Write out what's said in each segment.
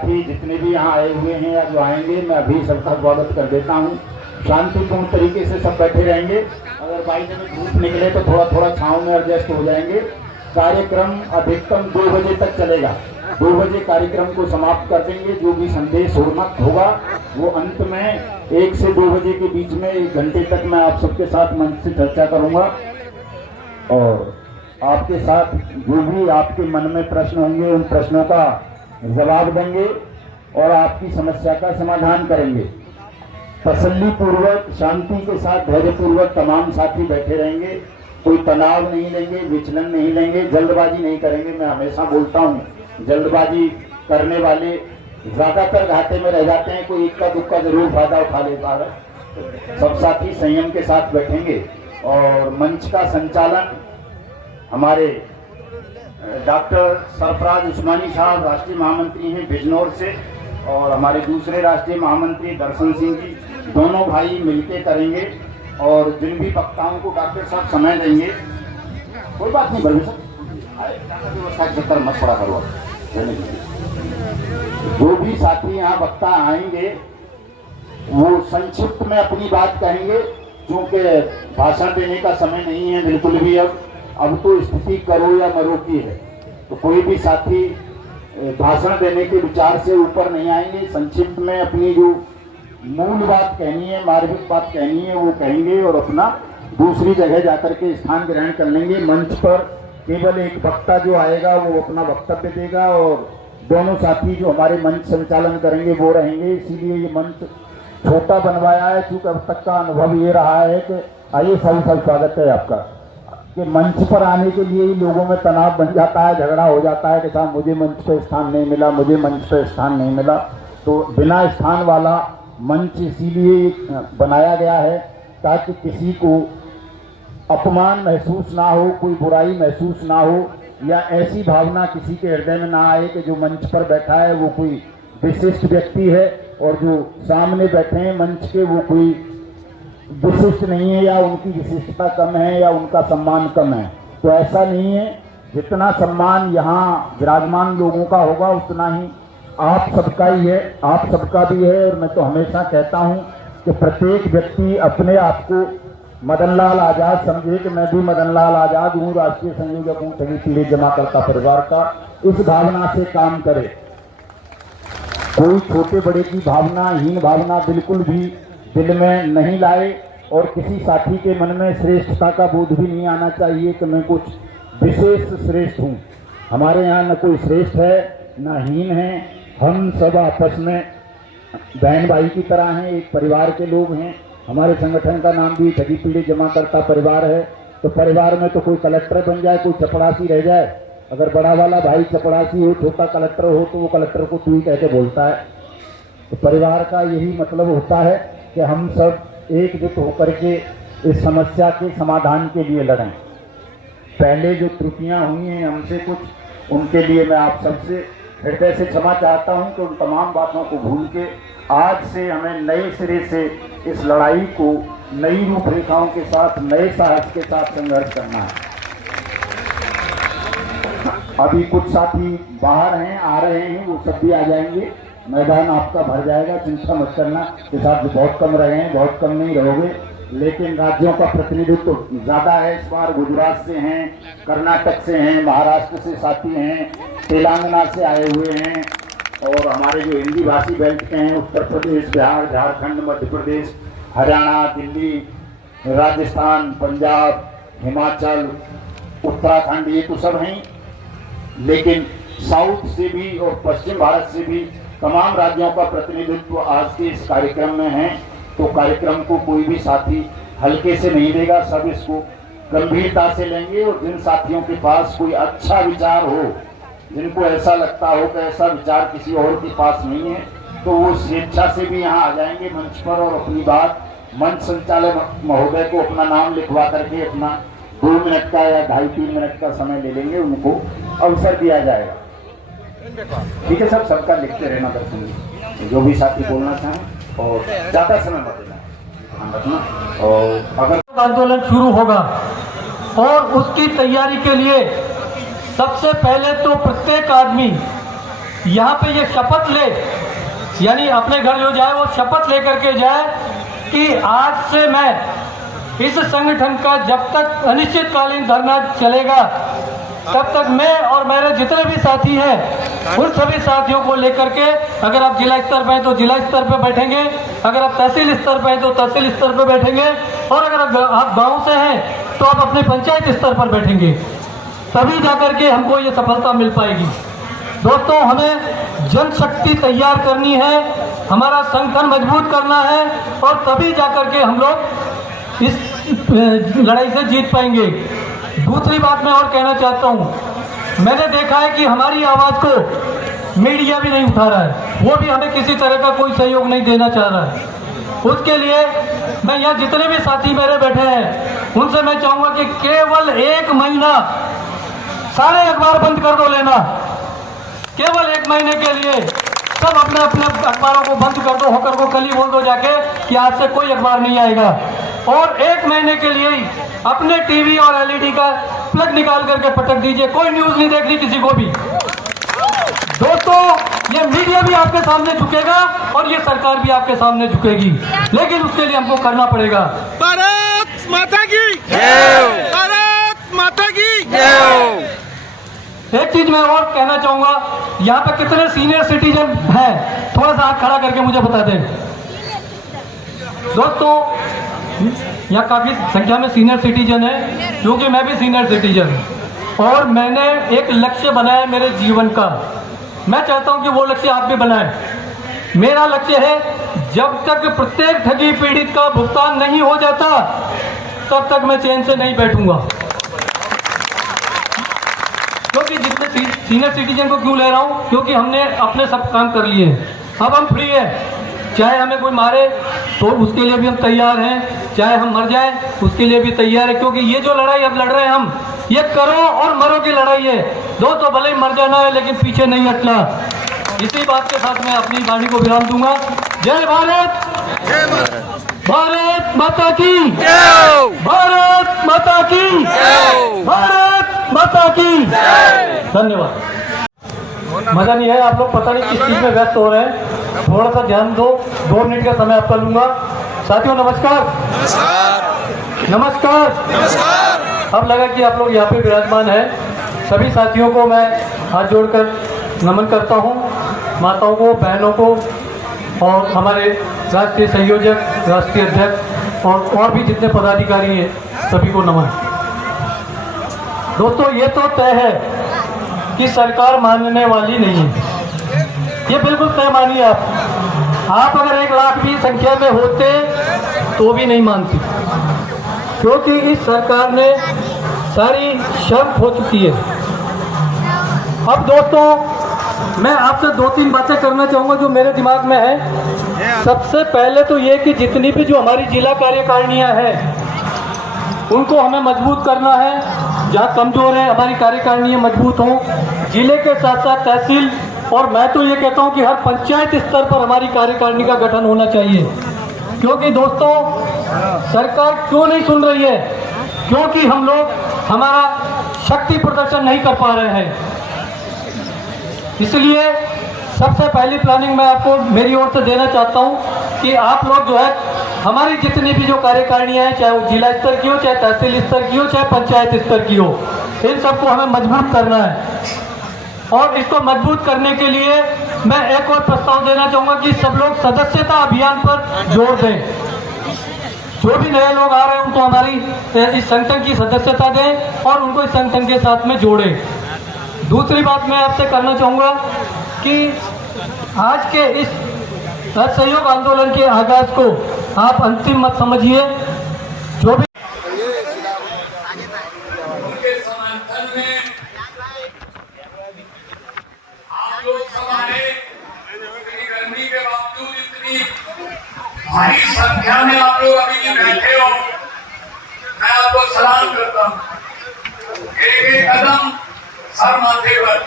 साथी जितने भी यहाँ आए हुए हैं या जो आएंगे, मैं अभी सबका स्वागत कर देता हूँ। शांतिपूर्ण तरीके से सब बैठे रहेंगे। अगर बाई में धूप निकले तो थोड़ा थोड़ा छाँव में एडजस्ट हो जाएंगे। कार्यक्रम अधिकतम 2 बजे तक चलेगा। 2 बजे कार्यक्रम को समाप्त कर देंगे। जो भी संदेश उन्मुक्त होगा वो अंत में 1 से 2 बजे के बीच में 1 घंटे तक मैं आप सबके साथ मंच से चर्चा करूंगा और आपके साथ जो भी आपके मन में प्रश्न होंगे उन प्रश्नों का जवाब देंगे और आपकी समस्या का समाधान करेंगे। तसल्ली पूर्वक, शांति के साथ, धैर्य पूर्वक तमाम साथी बैठे रहेंगे। कोई तनाव नहीं लेंगे, विचलन नहीं लेंगे, जल्दबाजी नहीं करेंगे। मैं हमेशा बोलता हूँ, जल्दबाजी करने वाले ज्यादातर घाटे में रह जाते हैं। कोई इक्का दुक्का जरूर फायदा उठा लेता है। सब साथी संयम के साथ बैठेंगे और मंच का संचालन हमारे डॉक्टर सरफराज उस्मानी साहब राष्ट्रीय महामंत्री हैं बिजनौर से, और हमारे दूसरे राष्ट्रीय महामंत्री दर्शन सिंह जी, दोनों भाई मिलके करेंगे। और जिन भी वक्ताओं को डॉक्टर साहब समय देंगे, कोई बात नहीं, भविष्य व्यवस्था के चक्कर मत पड़ा करो। जो भी साथी यहाँ वक्ता आएंगे वो संक्षिप्त में अपनी बात कहेंगे, क्योंकि भाषण देने का समय नहीं है बिल्कुल भी। अब तो स्थिति करो या मरो की है, तो कोई भी साथी भाषण देने के विचार से ऊपर नहीं आएंगे। संक्षिप्त में अपनी जो मूल बात कहनी है, मार्मिक बात कहनी है, वो कहेंगे और अपना दूसरी जगह जाकर के स्थान ग्रहण कर लेंगे। मंच पर केवल एक वक्ता जो आएगा वो अपना वक्तव्य देगा और दोनों साथी जो हमारे मंच संचालन करेंगे वो रहेंगे। इसीलिए ये मंच छोटा बनवाया है, क्योंकि अब तक का अनुभव ये रहा है कि आइए सब स्वागत है आपका, कि मंच पर आने के लिए ही लोगों में तनाव बन जाता है, झगड़ा हो जाता है कि साहब मुझे मंच पर स्थान नहीं मिला, मुझे मंच पर स्थान नहीं मिला। तो बिना स्थान वाला मंच इसीलिए बनाया गया है ताकि किसी को अपमान महसूस ना हो, कोई बुराई महसूस ना हो, या ऐसी भावना किसी के हृदय में ना आए कि जो मंच पर बैठा है वो कोई विशिष्ट व्यक्ति है और जो सामने बैठे हैं मंच के वो कोई विशिष्ट नहीं है, या उनकी विशिष्टता कम है, या उनका सम्मान कम है। तो ऐसा नहीं है। जितना सम्मान यहाँ विराजमान लोगों का होगा उतना ही आप सबका ही है, आप सबका भी है। और मैं तो हमेशा कहता हूँ कि प्रत्येक व्यक्ति अपने आप को मदन लाल आजाद समझे कि मैं भी मदन लाल आजाद हूँ, राष्ट्रीय संयोजक हूँ ठगी पीड़ित जमाकर्ता परिवार का। इस भावना से काम करे। कोई छोटे बड़े की भावना, हीन भावना बिल्कुल भी दिल में नहीं लाए, और किसी साथी के मन में श्रेष्ठता का बोध भी नहीं आना चाहिए कि मैं कुछ विशेष श्रेष्ठ हूँ। हमारे यहाँ न कोई श्रेष्ठ है न हीन है। हम सब आपस में बहन भाई की तरह हैं, एक परिवार के लोग हैं। हमारे संगठन का नाम भी ठगी पीड़ित जमाकर्ता परिवार है। तो परिवार में तो कोई कलेक्टर बन जाए, कोई चपड़ासी रह जाए। अगर बड़ा वाला भाई चपड़ासी हो, छोटा कलेक्टर हो, तो वो कलेक्टर को तू ही कह के बोलता है। तो परिवार का यही मतलब होता है कि हम सब एकजुट होकर के इस समस्या के समाधान के लिए लड़ें। पहले जो त्रुटियां हुई हैं हमसे कुछ, उनके लिए मैं आप सबसे हृदय से क्षमा चाहता हूं कि उन तमाम बातों को भूल के आज से हमें नए सिरे से इस लड़ाई को नई रूपरेखाओं के साथ, नए साहस के साथ संघर्ष करना है। अभी कुछ साथी बाहर हैं, आ रहे हैं, वो सब भी आ जाएंगे। मैदान आपका भर जाएगा, चिंता मत करना। के साथ बहुत कम रहे हैं, बहुत कम नहीं रहोगे, लेकिन राज्यों का प्रतिनिधित्व तो ज़्यादा है इस बार। गुजरात से हैं, कर्नाटक से हैं, महाराष्ट्र से साथी हैं, तेलंगाना से आए हुए हैं, और हमारे जो हिंदी भाषी बेल्ट के हैं, उत्तर प्रदेश, बिहार, झारखंड, मध्य प्रदेश, हरियाणा, दिल्ली, राजस्थान, पंजाब, हिमाचल, उत्तराखंड, ये तो सब हैं। लेकिन साउथ से भी और पश्चिम भारत से भी तमाम राज्यों का प्रतिनिधित्व आज के इस कार्यक्रम में है। तो कार्यक्रम को कोई भी साथी हल्के से नहीं लेगा, सब इसको गंभीरता से लेंगे। और जिन साथियों के पास कोई अच्छा विचार हो, जिनको ऐसा लगता हो कि ऐसा विचार किसी और के पास नहीं है, तो वो स्वेच्छा से भी यहाँ आ जाएंगे मंच पर और अपनी बात मंच संचालक महोदय को अपना नाम लिखवा करके अपना 2 मिनट का या 2.5-3 मिनट का समय ले लेंगे, उनको अवसर दिया जाएगा। ठीक है, सबका लिखते रहना दर्शन जी, जो भी साथी बोलना चाहें, और ज़्यादा समय मत देना, ध्यान रखना। और अगर आंदोलन शुरू होगा और उसकी तैयारी के लिए सबसे पहले तो प्रत्येक आदमी यहाँ पे ये शपथ ले, यानी अपने घर जो जाए वो शपथ लेकर के जाए कि आज से मैं इस संगठन का जब तक अनिश्चितकालीन धरना चलेगा तब तक मैं और मेरे जितने भी साथी हैं उन सभी साथियों को लेकर के, अगर आप जिला स्तर पे हैं तो जिला स्तर पे बैठेंगे, अगर आप तहसील स्तर पे हैं तो तहसील स्तर पे बैठेंगे, और अगर आप गांव से हैं तो आप अपने पंचायत स्तर पर बैठेंगे। तभी जाकर के हमको ये सफलता मिल पाएगी। दोस्तों, हमें जनशक्ति तैयार करनी है, हमारा संगठन मजबूत करना है, और तभी जाकर के हम लोग इस लड़ाई से जीत पाएंगे। दूसरी बात मैं और कहना चाहता हूँ, मैंने देखा है कि हमारी आवाज़ को मीडिया भी नहीं उठा रहा है, वो भी हमें किसी तरह का कोई सहयोग नहीं देना चाह रहा है। उसके लिए मैं यहाँ जितने भी साथी मेरे बैठे हैं उनसे मैं चाहूँगा कि केवल 1 महीना सारे अखबार बंद कर दो लेना। केवल 1 महीने के लिए सब अपने अपने अखबारों को बंद कर दो, होकर को कल ही बोल दो जाके कि आज से कोई अखबार नहीं आएगा, और 1 महीने के लिए ही अपने टीवी और एलईडी का प्लग निकाल करके पटक दीजिए। कोई न्यूज नहीं देखनी किसी को भी। दोस्तों, ये मीडिया भी आपके सामने झुकेगा और ये सरकार भी आपके सामने झुकेगी, लेकिन उसके लिए हमको करना पड़ेगा। भारत माता की जय, भारत माता की जय। एक चीज मैं और कहना चाहूंगा, यहाँ पे कितने सीनियर सिटीजन हैं, थोड़ा सा हाथ खड़ा करके मुझे बता दें। दोस्तों, यहाँ काफी संख्या में सीनियर सिटीजन है, क्योंकि मैं भी सीनियर सिटीजन हूँ, और मैंने एक लक्ष्य बनाया मेरे जीवन का। मैं चाहता हूँ कि वो लक्ष्य आप भी बनाएं। मेरा लक्ष्य है, जब तक प्रत्येक ठगी पीड़ित का भुगतान नहीं हो जाता तब तक मैं चैन से नहीं बैठूंगा। क्योंकि जितने सीनियर सिटीजन को क्यों ले रहा हूँ, क्योंकि हमने अपने सब काम कर लिए, अब हम फ्री हैं। चाहे हमें कोई मारे तो उसके लिए भी हम तैयार हैं, चाहे हम मर जाएं उसके लिए भी तैयार है, क्योंकि ये जो लड़ाई अब लड़ रहे हैं हम, ये करो और मरो की लड़ाई है। दोस्तों, भले ही मर जाना है लेकिन पीछे नहीं हटना। इसी बात के साथ मैं अपनी वाणी को विराम दूंगा। जय भारत, भारत माता की जय, भारत माता की जय, भारत माता की जय। धन्यवाद। मजा नहीं है, आप लोग पता नहीं किस चीज में व्यस्त हो रहे हैं, थोड़ा सा ध्यान दो। 2 मिनट का समय आपका लूंगा। साथियों नमस्कार, नमस्कार, नमस्कार। अब लगा कि आप लोग यहाँ पे विराजमान हैं। सभी साथियों को मैं हाथ जोड़कर नमन करता हूँ, माताओं को, बहनों को, और हमारे राष्ट्रीय संयोजक, राष्ट्रीय अध्यक्ष और भी जितने पदाधिकारी हैं सभी को नमन। दोस्तों, ये तो तय है कि सरकार मानने वाली नहीं है, ये बिल्कुल तय मानिए आप अगर 1 लाख भी संख्या में होते तो भी नहीं मानती, क्योंकि इस सरकार ने सारी शर्त हो चुकी है। अब दोस्तों, मैं आपसे 2-3 बातें करना चाहूँगा जो मेरे दिमाग में है। सबसे पहले तो ये कि जितनी भी जो हमारी जिला कार्यकारिणियाँ हैं उनको हमें मजबूत करना है। जहाँ कमजोर है हमारी कार्यकारिणियाँ मजबूत हों, जिले के साथ साथ तहसील, और मैं तो ये कहता हूँ कि हर पंचायत स्तर पर हमारी कार्यकारिणी का गठन होना चाहिए। क्योंकि दोस्तों, सरकार क्यों नहीं सुन रही है? क्योंकि हम लोग हमारा शक्ति प्रदर्शन नहीं कर पा रहे हैं। इसलिए सबसे पहली प्लानिंग मैं आपको मेरी ओर से देना चाहता हूँ कि आप लोग जो है हमारी जितनी भी जो कार्यकारिणियाँ हैं, चाहे वो जिला स्तर की हो, चाहे तहसील स्तर की हो, चाहे पंचायत स्तर की हो, इन सबको हमें मजबूत करना है। और इसको मजबूत करने के लिए मैं एक और प्रस्ताव देना चाहूँगा कि सब लोग सदस्यता अभियान पर जोर दें। जो भी नए लोग आ रहे हैं उनको हमारी इस संगठन की सदस्यता दें और उनको इस संगठन के साथ में जोड़ें। दूसरी बात मैं आपसे करना चाहूँगा कि आज के इस असहयोग आंदोलन के आगाज को आप अंतिम मत समझिए। जो भी उनके समर्थन में आप लोग हमारे इतनी गर्मी के बावजूद इतनी भारी संख्या में आप लोग अभी भी बैठे हो, मैं आपको सलाम करता हूँ। एक एक कदम सर माथे पर।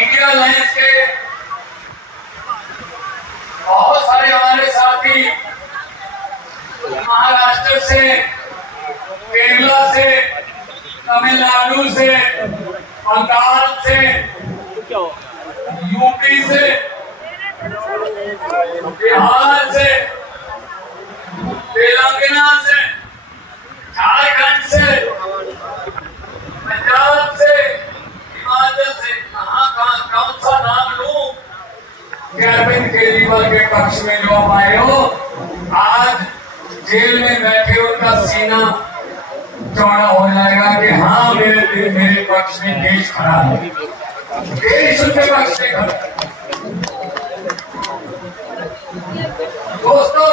इंडिया लाइन्स के बहुत सारे हमारे साथी महाराष्ट्र से, केरला से, तमिलनाडु से, बंगाल से, यूपी से, बिहार से, तेलंगाना से, झारखंड से, पंजाब से, हिमाचल से, कहाँ कौन सा नाम लूं कि अरविंद केजरीवाल के पक्ष में जो आप आए हो, आज जेल में बैठे उनका सीना चौड़ा हो जाएगा कि हाँ मेरे पक्ष में देश खड़ा है, देश उनके पक्ष में खड़ा है। दोस्तों,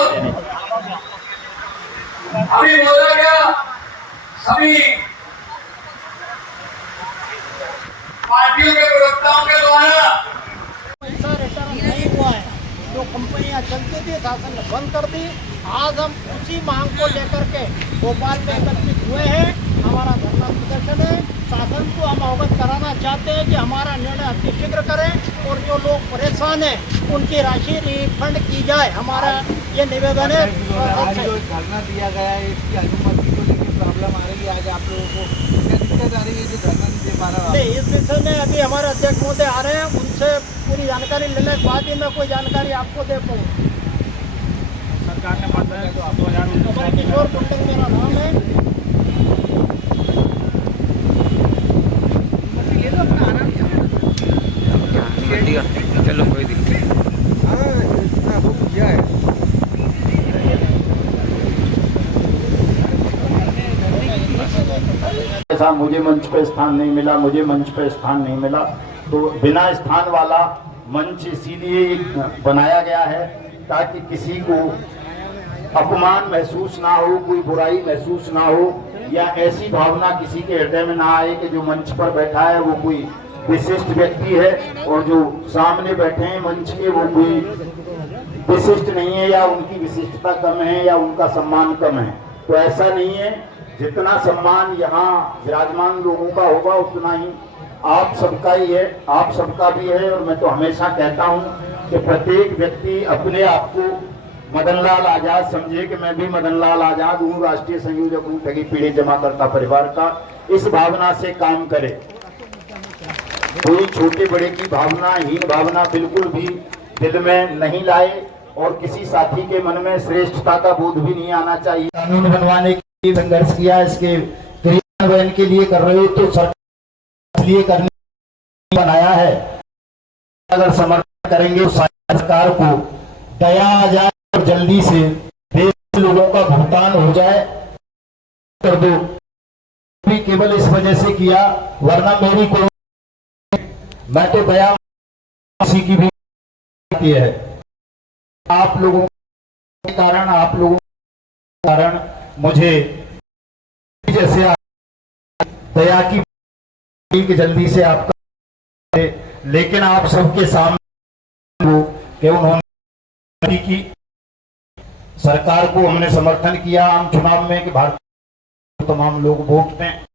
अभी बोला गया सभी पार्टियों के प्रवक्ताओं के द्वारा ऐसा रिटर्न नहीं हुआ है। जो कंपनियां चलती थी शासन ने बंद कर दी। आज हम उसी मांग को लेकर के भोपाल में एकत्रित हुए हैं। हमारा धरना प्रदर्शन है। शासन को हम अवगत कराना चाहते हैं कि हमारा निर्णय अतिशीघ्र करें और जो लोग परेशान हैं उनकी राशि रिफंड की जाए। हमारा ये निवेदन है। जो धरना दिया गया है इसकी अनुमति को लेकर प्रॉब्लम आ रही है, आज आप लोगों को क्या दिक्कत आ रही है जो धरना नहीं दे पा रहा? नहीं, इस विषय में अभी हमारे अध्यक्ष महोदय आ रहे हैं, उनसे पूरी जानकारी लेने के बाद ही मैं कोई जानकारी आपको दे पाऊँ। सरकार ने बताया तो आपको कमल किशोर कुंडल मेरा नाम है। चलो कोई दिक्कत ऐसा मुझे मंच पे स्थान नहीं मिला, मुझे मंच पे स्थान नहीं मिला, तो बिना स्थान वाला मंच इसीलिए बनाया गया है ताकि किसी को अपमान महसूस ना हो, कोई बुराई महसूस ना हो, या ऐसी भावना किसी के हृदय में ना आए कि जो मंच पर बैठा है वो कोई विशिष्ट व्यक्ति है और जो सामने बैठे हैं मंच के वो कोई विशिष्ट नहीं है, या उनकी विशिष्टता कम है, या उनका सम्मान कम है। तो ऐसा नहीं है। जितना सम्मान यहाँ विराजमान लोगों का होगा उतना ही आप सबका ही है, आप सबका भी है। और मैं तो हमेशा कहता हूँ कि प्रत्येक व्यक्ति अपने आप को मदनलाल आजाद समझे कि मैं भी मदनलाल आजाद हूँ, राष्ट्रीय संयोजक हूँ ठगी पीड़ित जमाकर्ता परिवार का। इस भावना से काम करे। कोई छोटे बड़े की भावना, हीन भावना बिल्कुल भी दिल में नहीं लाए, और किसी साथी के मन में श्रेष्ठता का बोध भी नहीं आना चाहिए। कानून बनवाने के लिए संघर्ष किया, इसके क्रियान्वयन के लिए कर रहे हो तो सरकार इसलिए करने बनाया है। अगर समर्थन करेंगे तो सरकार को दया आ जाए और जल्दी से देश लोगों का भुगतान हो जाए कर दो। भी केवल इस वजह से किया, वरना मेरी कोई, मैं तो दया किसी की भी है। आप लोगों के कारण, आप लोगों के कारण मुझे जैसे दया की जल्दी से आपका, लेकिन आप सबके सामने कि उन्होंने की सरकार को हमने समर्थन किया आम चुनाव में कि भारत तमाम लोग वोट दें।